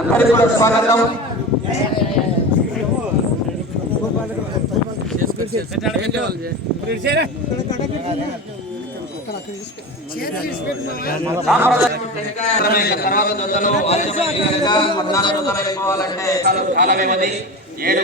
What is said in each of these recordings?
అందరికీ కూడా స్వాగతం. చాలా వ్యవధి 7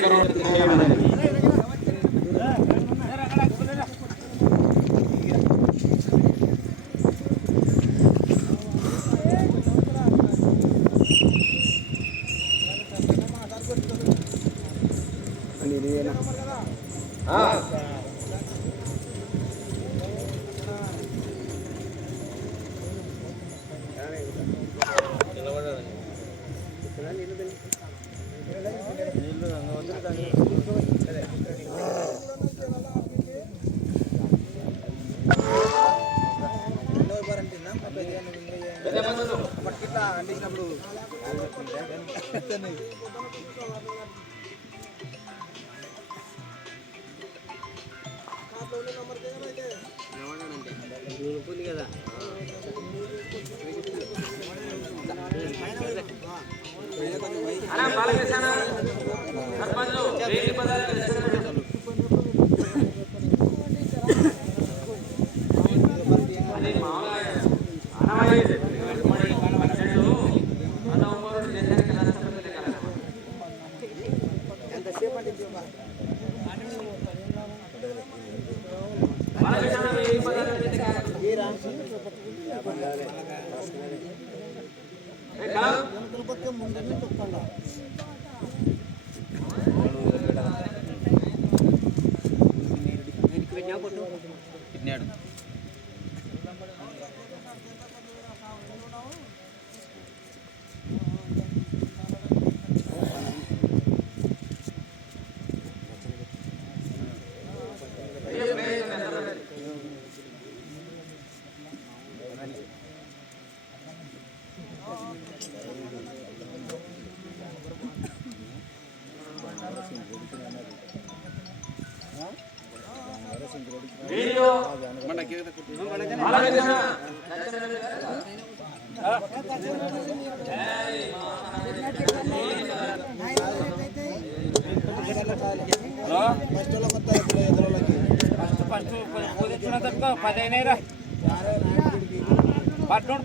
కదా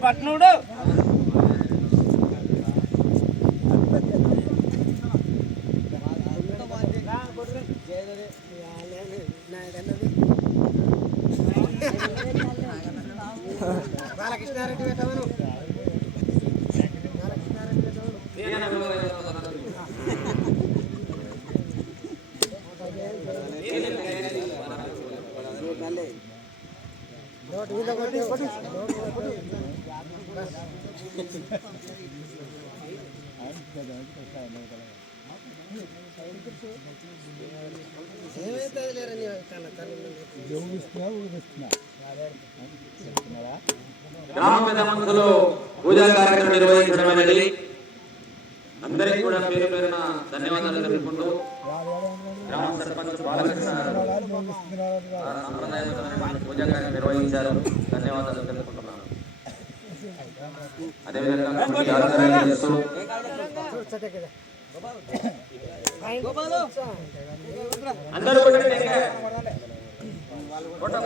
పట్నూడు బాలకృష్ణారెడ్డి పెట్టవను గ్రామ పెద్ద మనసులో పూజా కార్యక్రమం నిర్వహించడమైనది. అందరికీ కూడా పేరు పేరున ధన్యవాదాలు తెలుపుకుంటూ గ్రామ సర్పంచ్ బాలకృష్ణ సాంప్రదాయబద్ధమైన పూజా కార్యక్రమం నిర్వహించారు. ధన్యవాదాలు తెలుపుకుంటున్నాను. అదేవిధంగా అందరూ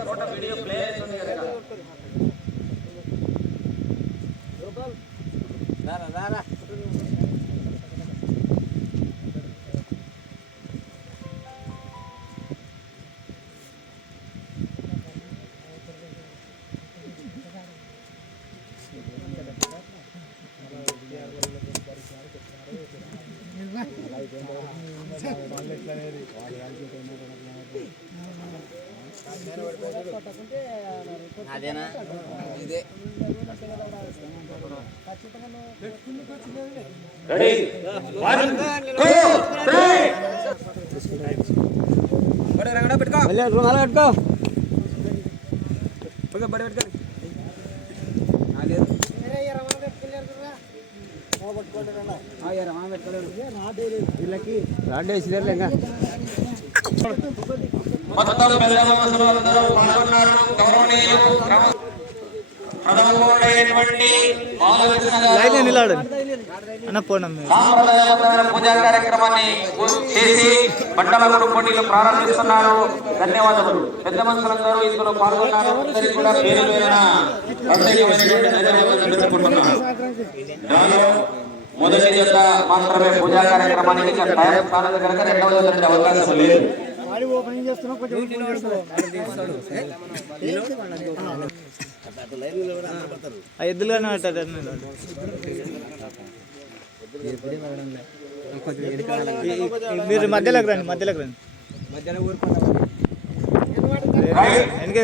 ఫోటో వీడియో ప్లే అవుతుంది కదా. అదేనా ఇదే రెడీ 1 2 3 బడ రంగడ పెట్టుకో మళ్ళీ రుమాల పెట్టుకో పగ బడ పెట్టుకో ఆగే అరే యార్ రమణ పెట్టుకోలేరురా ఓ పట్టుకోలేరురా ఆ యార్ రమణ పెట్టుకోలేరు రాడే వీళ్ళకి రాడే సిలేర్లేంగా మొత్తం పెద్దల మనసులో అందరూ పాల్గొన్నారు. గౌరవనీయులు పూజా కార్యక్రమాన్ని చేసి మండల పోటీలు ప్రారంభిస్తున్నారు. ధన్యవాదాలు. పెద్ద మనుషులందరూ ఇందులో పాల్గొన్నారు. అందరికీ కూడా పేరు పేరున ప్రత్యేకమైనటువంటి ధన్యవాదాలు తెలుపుకుంటున్నాను. మొదటి జత మాత్రమే పూజా కార్యక్రమానికి టైం కాలేదు కనుక రెండవ జత అవకాశం లేదు. ఎద్దులుగానే మీరు మధ్యలోకి రండి, మధ్యలోకి రండి.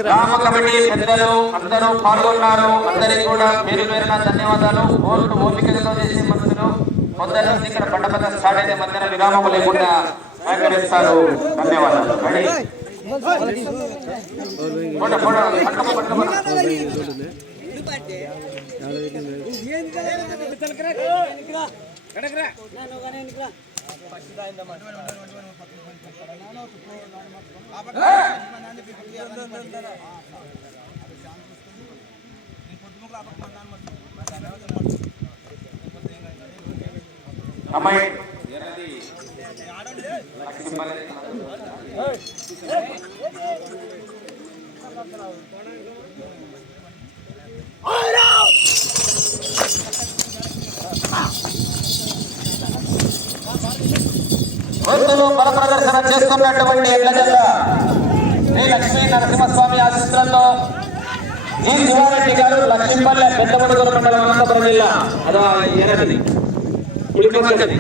గ్రామ కమిటీ పెద్దలు అందరూ పాల్గొన్నారు. అందరికీ కూడా పేరు పేరున ధన్యవాదాలు. ఓట్లు ఓపికలతో చేసే మనుషులు మొదటి నుంచి ఇక్కడ పండగ స్టార్ట్ అయితే మధ్యన విరామం లేకుండా సహకరిస్తారు. ధన్యవాదాలు. అమ్మాయి వృద్ధులు బల ప్రదర్శన చేస్తున్నటువంటి ఎడ్ల జత శ్రీ లక్ష్మీ నరసింహస్వామి ఆశీస్సులతో జి శివారెడ్డి గారు లక్ష్మీపల్లె పెద్దమడుగురు మండలం అనంతపురం జిల్లా. అదో ఎనది పులిపక్కది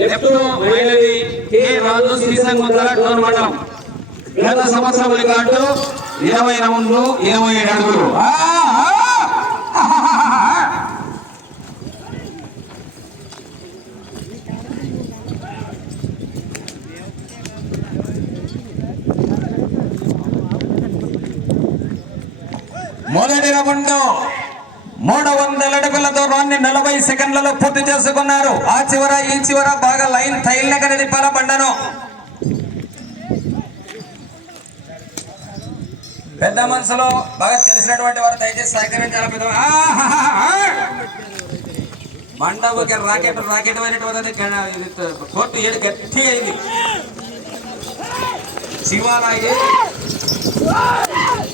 లెఫ్ట్ వేలది కే రాజు శ్రీసంగుందల డోర్ మండలం. గత సంవత్సరం రికార్డు 20 రౌండ్లు 27 అడుగులు. మొదటి రౌండ్ 300 అడుగుల దూరాన్ని 40 సెకండ్లలో పూర్తి చేసుకున్నారు. ఆ చివర ఈ చివర బాగా లైన్ తైలినకని తిప్పాల బండను. పెద్ద మనసులో బాగా తెలిసినటువంటి వారు దయచేసి సహకరించాలి. పెద్ద బండకి రాకెట్ అయినటువంటి కోర్టు ఏడు గట్టిగా అయింది. శివాలయ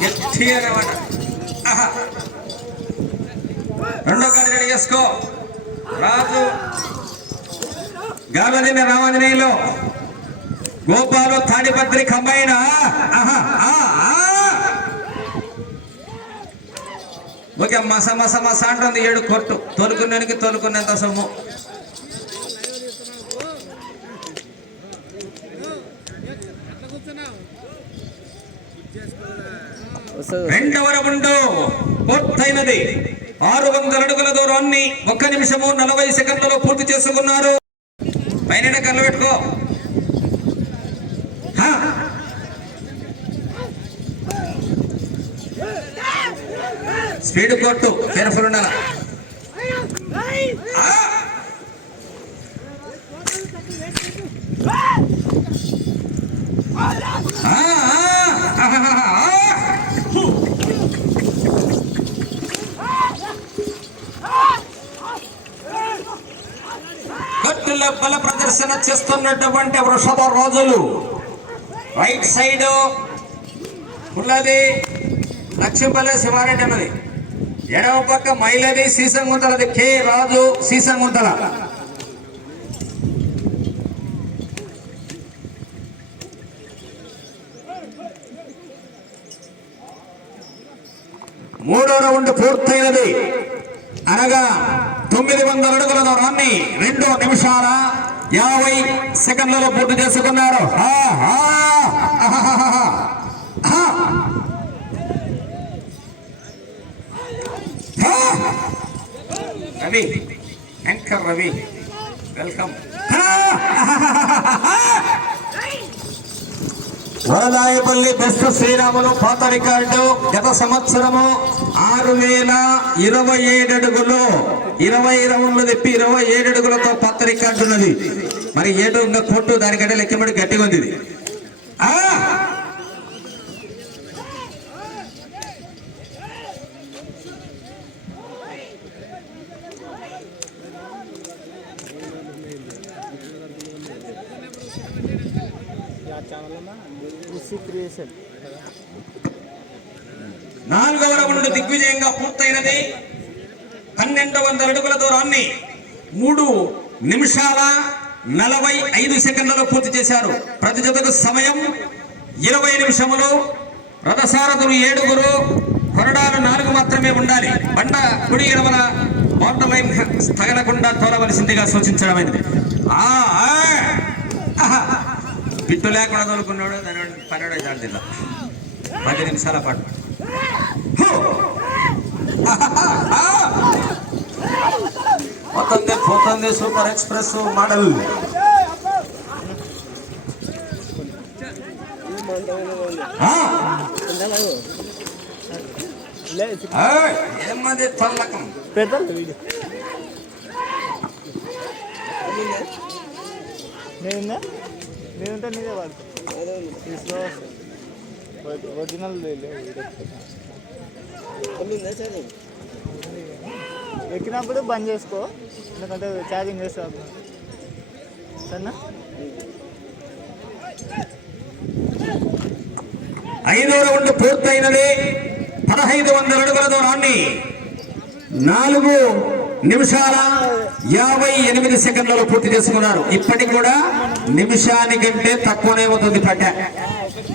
గట్టిగా అనమాట. రెండో కార్డు రెడీ చేసుకో. రాజు గాలదిన రామాంజనేయులు గోపాలు తాడిపత్రి కంబైన ఓకే. మస మస మస అంటుంది 7 కొట్టు. తోలుకున్నానికి తోలుకున్నంత సొమ్ము. రెండవ రౌండ్ పూర్తయినది. 600 అడుగుల దూరాన్ని 1 నిమిషము 40 సెకండ్లలో పూర్తి చేసుకున్నారు. పైన కళ్ళు పెట్టుకో. స్పీడ్ కొట్టు, కేర్ఫుల్ ఉండాల. కట్టుల బల ప్రదర్శన చేస్తున్నటువంటి వృషభ రోజులు. రైట్ సైడ్ ఉన్నది లక్ష్మీపల్లె శివారెడ్డి అన్నది. ఎడవ పక్క మైలది సీసంగుంతలది కె రాజు సీసంగుంతల. మూడో రౌండ్ పూర్తయినది. అనగా 900 అడుగుల దూరాన్ని 2 నిమిషాల 50 సెకండ్లలో పూర్తి చేసుకున్నారు. Ravi anchor Ravi welcome. Varadayapalli best Sriramulu పాత రికార్డు. గత సంవత్సరము 6027 అడుగులు 20 రౌండ్లు తిప్పి 27 అడుగులతో పాత రికార్డు ఉన్నది. మరి ఏడు ఇంకా కొట్టు దానికంటే లెక్కబడి గట్టిగా ఉంది. 4వ రౌండ్ దిగ్విజయంగా పూర్తయినది. 1200 అడుగుల దూరాన్ని 3 నిమిషాల 45 సెకండ్లలో పూర్తి చేశారు. ప్రతి జతకు సమయం 20 నిమిషములు. రథసారథులు 7, కొరడాలు 4 మాత్రమే ఉండాలి. బండ కుడి ఎడమల బౌండరీ లైన్ తగలకుండా తోలవలసిందిగా సూచించడమైనది. పిట్టు లేకుండా తోలుకున్నాడు, దాని 12 జాగ్రత్త 10 నిమిషాల పాటు. పోతుంది సూపర్ ఎక్స్ప్రెస్ మోడల్. ఏమది తల్లకం నేనుంటే నీదే వాడుకో. ఒరిజినల్ ఎక్కినప్పుడు బంద్ చేసుకో, ఎందుకంటే ఛార్జింగ్ వేస్తా సరేనా. 5వ రౌండ్ పూర్తయినది. 1500 అడుగుల దూరాన్ని 4 నిమిషాల 58 సెకండ్లలో పూర్తి చేసుకున్నారు. ఇప్పటికి కూడా నిమిషానికంటే తక్కువనే అవుతుంది.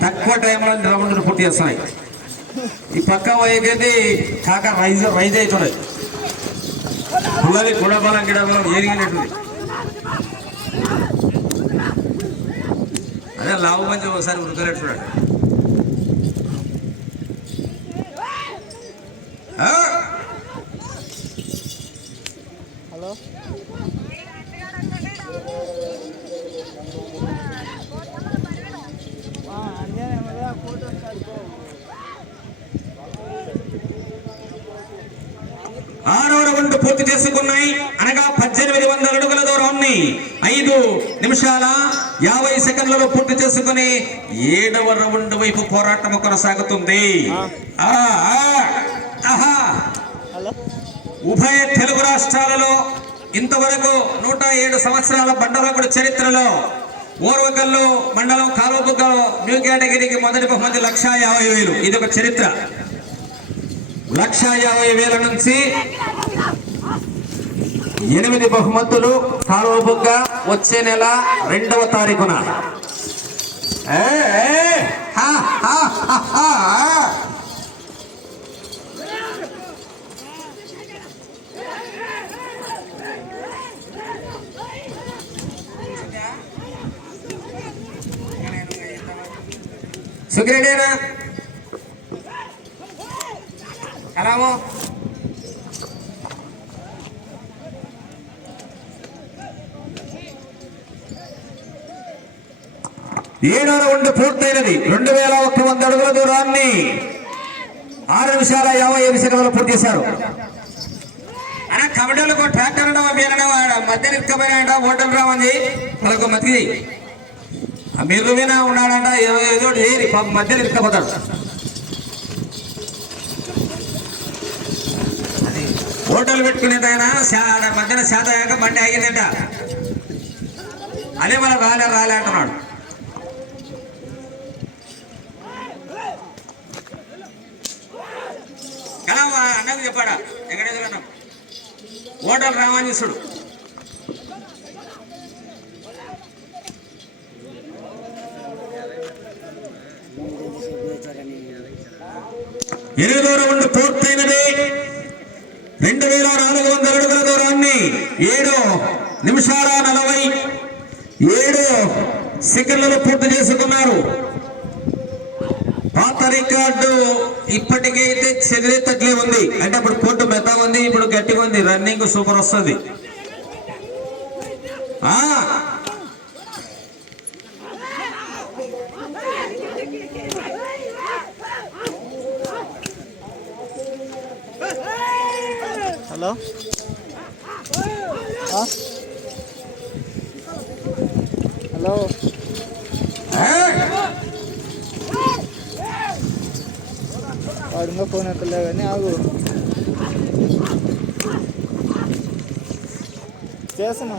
తక్కువ టైంలో రౌండ్లు పూర్తి చేస్తున్నాయి. ఈ పక్క వైగేది కాక రైజ్ అవుతున్నాయి. పుల్లది గుడబలం గిడబలం ఎరిగినట్టుంది. అదే లావు మంచి ఒకసారి వృద్ధులేట్ చూడండి. హలో 6వ రౌండ్ పూర్తి చేసుకున్నాయి. అనగా 1800 అడుగుల దూరాన్ని 5 నిమిషాల 50 సెకండ్లలో పూర్తి చేసుకుని 7వ రౌండ్ వైపు పోరాటం కొనసాగుతుంది. ఉభయ తెలుగు రాష్ట్రాలలో ఇంతవరకు 107 సంవత్సరాల బండరాకుడి చరిత్రలో ఓర్వకల్లు మండలం కాలువబుగ్గలో న్యూ కేటగిరీకి మొదటి బహుమతి 1,50,000. ఇది ఒక చరిత్ర. 1,50,000 నుంచి 8 బహుమతులు కాలువబుగ్గ వచ్చే నెల 2వ తారీఖున. సుగ్రేడేనా అలామో 7వ రౌండ్ పూర్తయినది. 2100 అడుగుల దూరాన్ని 6 నిమిషాల 55 సెకండ్లలో పూర్తి చేశారు. అలా కబడ్డీలకు ట్రాక్టర్ మధ్య నిక్కబోయినా ఓటలు రావంది వాళ్ళకు మతికి మీరు వినా ఉన్నాడంట. ఏదో ఏరి మధ్య నిక్కపోతాడు. అది ఓటలు పెట్టుకునేదైనా మధ్యన శాత అయ్యాక బండి ఆగిందంట. అదే మనం రాలే అంటున్నాడు. కదా అన్నది చెప్పాడా ఎక్కడెదురన్నా ఓటలు రామాంజసుడు. ఎనిమిదవ రౌండ్ పూర్తయినది. 2400 అడుగుల దూరాన్ని 7 నిమిషాల 47 సెకండ్లలో పూర్తి చేసుకున్నారు. పాత రికార్డు ఇప్పటికైతే చెదిరేతట్లే ఉంది. అంటే అప్పుడు కోర్టు మెత్త ఉంది, ఇప్పుడు గట్టిగా ఉంది. రన్నింగ్ సూపర్ వస్తుంది. హలో హలో వాడు ఇంకా ఫోన్ ఎక్కలే కానీ ఆగు చేస్తున్నా.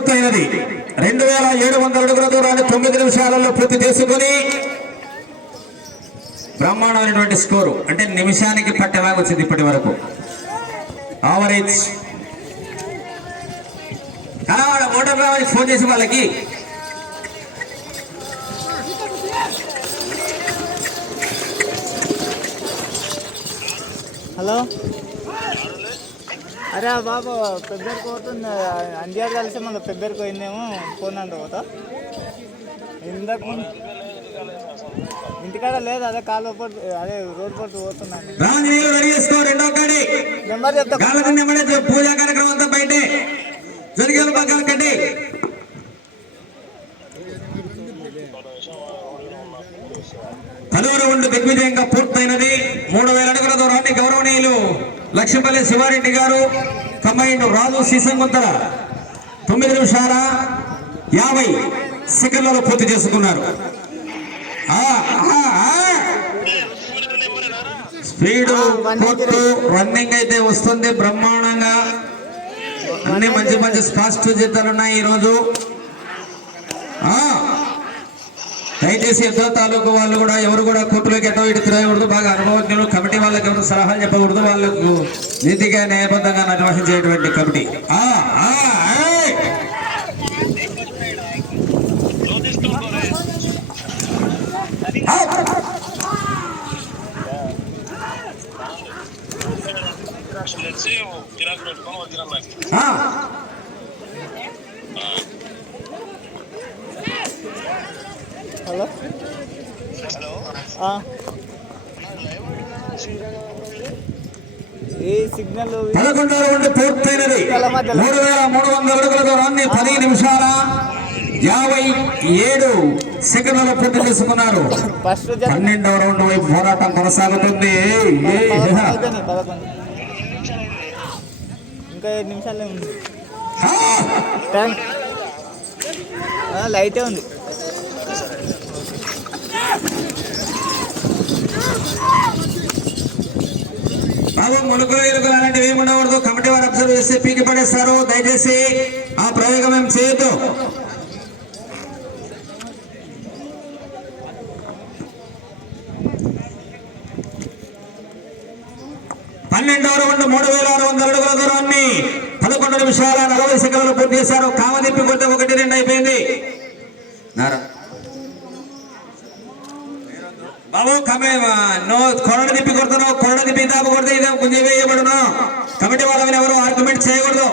పూర్తయినది. 2700 అడుగుల దూరాన్ని 9 నిమిషాలలో పూర్తి చేసుకుని బ్రహ్మాండమైనటువంటి స్కోరు, అంటే నిమిషానికి పట్టేలాగా వచ్చింది ఇప్పటి వరకు ఆవరేజ్. మోటార్ రావాలి ఫోన్ చేసి వాళ్ళకి. హలో, అరే బాబు పెబ్బేరుకు పోతుంది అంజారు కలిసి మళ్ళీ పెబ్బేరుకు పోయిందేమో ఫోన్ అంత పోతా. ఇంతకు ఇంటికాడ లేదు, అదే కాలు అదే రోడ్ పట్టు పోతున్నాను. నెంబర్ చెప్తా, పూజా కార్యక్రమం అంతా బయటే జరిగే కండి. 10వ రౌండ్ దిగ్విజయంగా పూర్తయినది. 3000 అడుగుల దూరాన్ని గౌరవనీయులు లక్ష్మీపల్లి శివారెడ్డి గారు కంబైండ్ రాజు సీసంగుంతల 9 నిమిషాల 50 సెకండ్లలో పూర్తి చేసుకున్నారు. స్పీడ్ కొట్టు రన్నింగ్ అయితే వస్తుంది బ్రహ్మాండంగా. అన్ని మంచి మంచి పాజిటివ్ జీతాలు ఉన్నాయి ఈరోజు. దయచేసి ఎంతో తాలూకు వాళ్ళు కూడా ఎవరు కూడా కోర్టులోకి ఎటో ఇటు తిరగకూడదు. బాగా అనుభవజ్ఞులు కమిటీ వాళ్ళకి ఎవరు సలహాలు చెప్పకూడదు. వాళ్ళకు నీతిగా న్యాయబద్ధంగా నిర్వహించేటువంటి కమిటీ. హలో, 11వ రౌండ్ పూర్తయినది. 3300 అడుగుల దూరాన్ని 10 నిమిషాల 57 సెకండ్లలో పూర్తి చేసుకున్నారు. 12వ రౌండ్ వైపు పోరాటం కొనసాగుతుంది. ఇంకా 7 నిమిషాలే ఉంది, లైటే ఉంది. బాబు మునుగులు ఎలుగులు అలాంటివి ఏమి ఉండకూడదు. కమిటీ వారు అబ్జర్వ్ చేసి పీకి పడేస్తారు. దయచేసి ఆ ప్రయోగం ఏం చేయొద్దు. పన్నెండవ రౌండ్ 3600 అడుగుల దూరాన్ని 11 నిమిషాల 40 సెకండ్లు పూర్తి చేశారు. కామదిప్పి కొట్టే 1-2 అయిపోయింది. బాబు కొరడ తిప్పి కొడుతున్నావు. కొరడ తిప్పి దాపు కొడితే ఇదే కొంచెం వేయబడును. కమిటీ వాళ్ళని ఎవరు ఆర్గ్యుమెంట్ చేయకూడదు.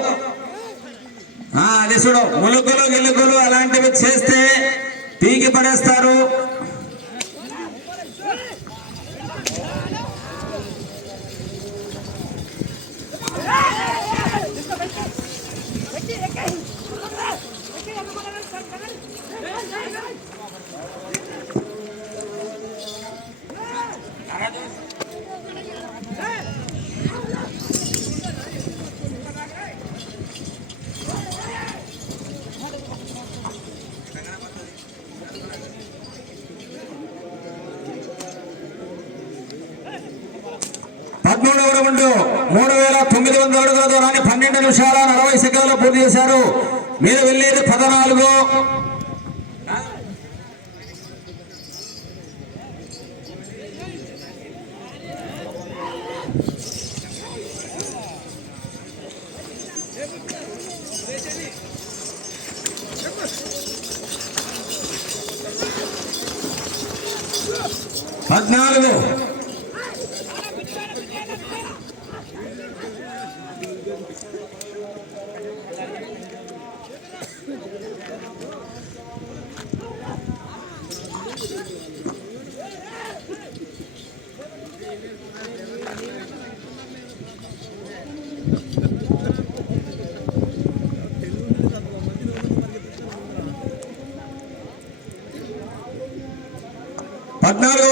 అది చూడు, ములుగులు గిలుగులు అలాంటివి చేస్తే పీకి పడేస్తారు. రౌండ్ 3900 అడుగుల దూరాన్ని 12 నిమిషాల 40 సెకండ్లలో పూర్తి చేశారు. మీరు వెళ్ళేది 14.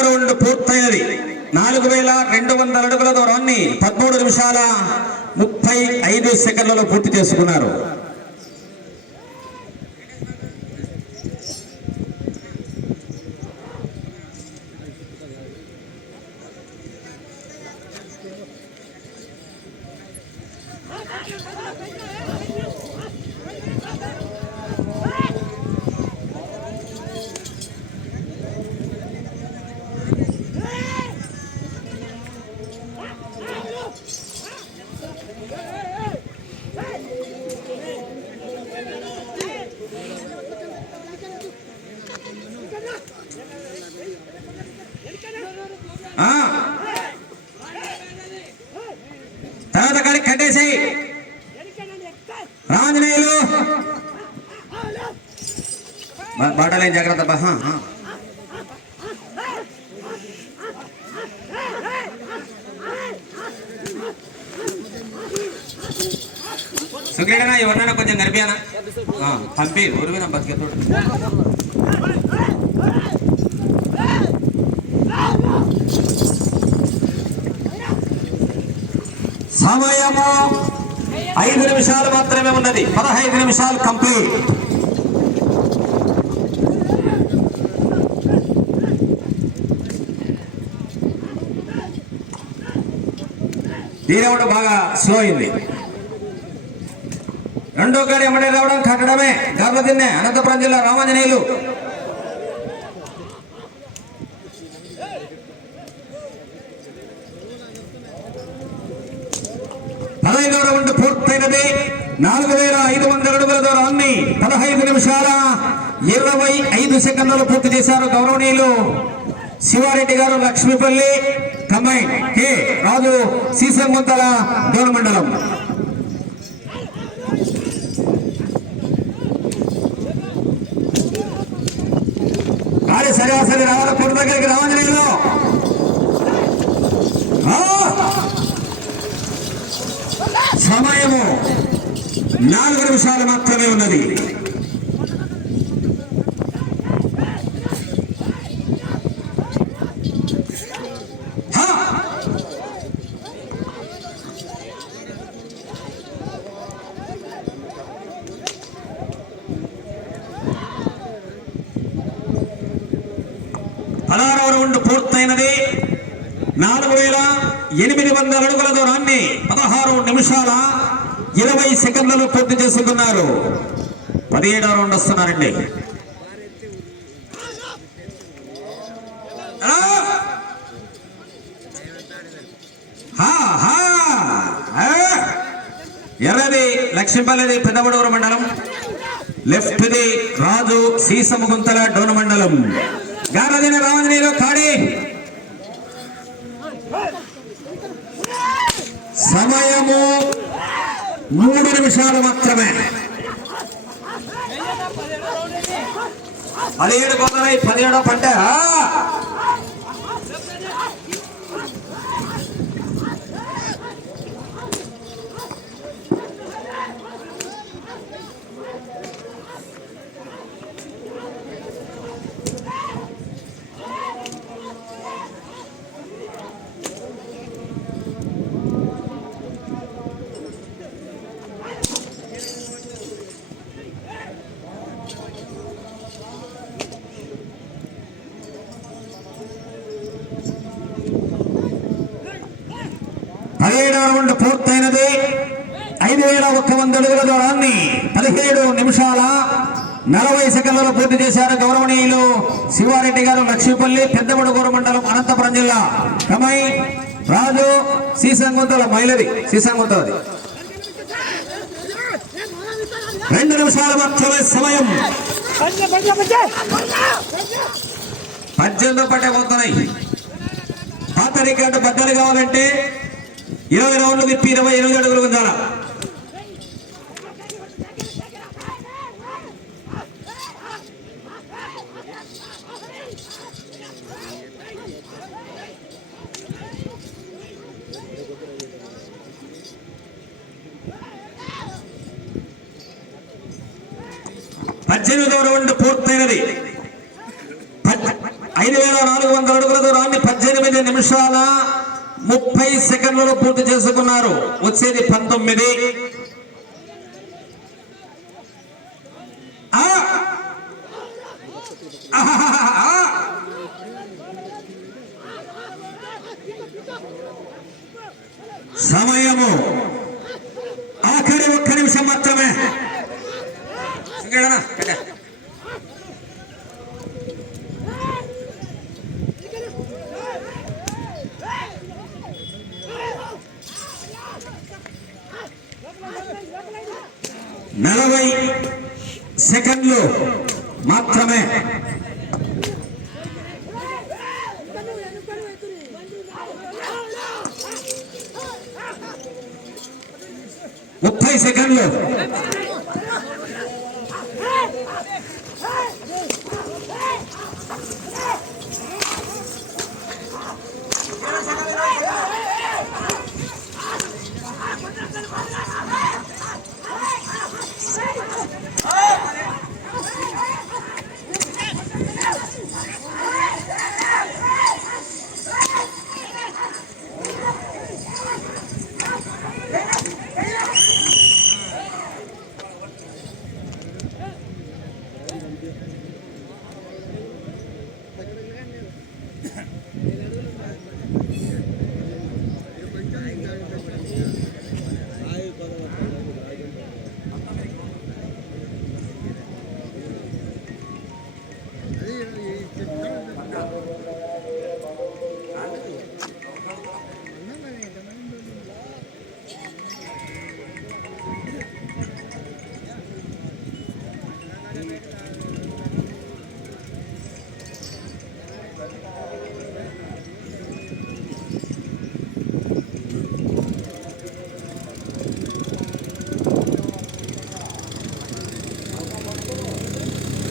రౌండ్ పూర్తయినది. 4200 అడుగుల దూరాన్ని 13 నిమిషాల 35 సెకండ్లలో పూర్తి చేసుకున్నారు. రెడీ రాంజనేయులు బాటలే జాగ్రత్త బా సుగ్రీడనా ఎవరన్నా కొంచెం నడిపానా పంపి ఊరువిన బతికెత్తోడు సమయము 5 నిమిషాలు మాత్రమే ఉన్నది 15 నిమిషాలు కంప్లీట్ ఈ రౌండ్ బాగా స్లో అయింది రెండో గాడి ఎమ్మడే రావడం కట్టడమే గర్భదిన్నే అనంతపురం జిల్లా రామాంజనేయులు రౌండ్ పూర్తయినది 4500 అడుగుల దూరాన్ని 15 నిమిషాల 25 సెకండ్లు పూర్తి చేశారు గౌరవనీయులు శివారెడ్డి గారు లక్ష్మీపల్లి కంబైన్ కే రాజు సీసంగుంతల డోన్ మండలం గాడి సరాసరి రావాలి పొడి దగ్గరికి రామాంజనేయులు సమయము 4 నిమిషాలు మాత్రమే ఉన్నది రౌండ్ పూర్తయినది 4800 అడుగుల దూరాన్ని 16 నిమిషాల 20 సెకండ్లలో పూర్తి చేసుకున్నారు 17వ రౌండ్ వస్తున్నారండి ఎర్రది లక్ష్మీపల్లిది పెద్దబడూరు మండలం లెఫ్ట్ ది రాజు సీసముగుంతల డోన్ మండలం గారదిన రామాంజనేయులు కాడి సమయము 3 నిమిషాలు మాత్రమే 17 కొందరై 17వ పంట రౌండ్ పూర్తయినది 5100 అడుగుల దూరాన్ని 17 నిమిషాల 40 సెకండ్లలో పూర్తి చేశారు గౌరవనీయులు శివారెడ్డి గారు లక్ష్మీపల్లి పెద్దబడుగూరు మండలం అనంతపురం జిల్లా కమై రాజు సీసంగుంతల మైలది సీసంగుంతది 2 నిమిషాలు మాత్రమే సమయం 18 పట్టబోతున్నాయి పాత రికార్డు బద్దలు కావాలంటే 20 రౌండ్లు తిప్పి 28 అడుగులు గుంజాల రౌండ్ పూర్తయినది 5400 అడుగుల దూరాన్ని 18 నిమిషాల 30 సెకండ్లలో పూర్తి చేసుకున్నారు వచ్చేది 19 సమయము ఆఖరి 1 నిమిషం మాత్రమే 40 సెకండ్లు మాత్రమే 30 సెకండ్లు.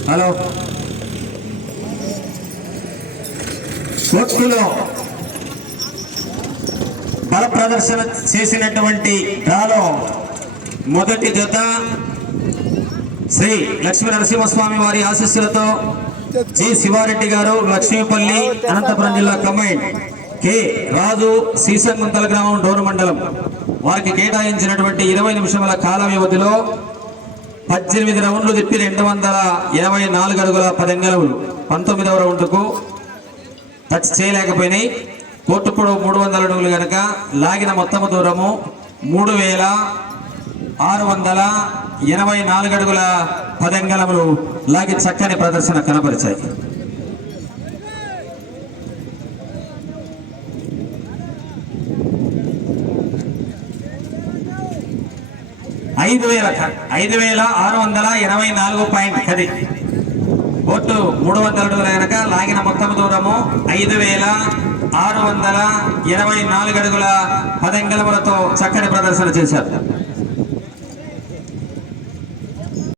హలో, కోర్టులో బల ప్రదర్శన చేసినటువంటి డ్రాలో మొదటి జత శ్రీ లక్ష్మీ నరసింహస్వామి వారి ఆశీస్సులతో జి శివారెడ్డి గారు, లక్ష్మీపల్లి, అనంతపురం జిల్లా కంబైండ్, కె రాజు, సీసంగుంతల గ్రామం, డోరు మండలం వారికి కేటాయించినటువంటి 20 నిమిషముల కాల వ్యవధిలో 18 రౌండ్లు తిప్పి 284 అడుగుల 10 అంగుళములు 19వ రౌండ్కు టచ్ చేయలేకపోయినాయి. కోర్టు కూడా 300 అడుగులు కనుక లాగిన మొత్తము దూరము 3684 అడుగుల 10 అంగుళములు లాగి చక్కని ప్రదర్శన కనపరిచాయి. 5684.10. కోర్టు 300 అడుగుల కనుక లాగిన మొత్తం దూరము 5624 అడుగుల 10 అంగుళములతో చక్కని ప్రదర్శన చేశారు.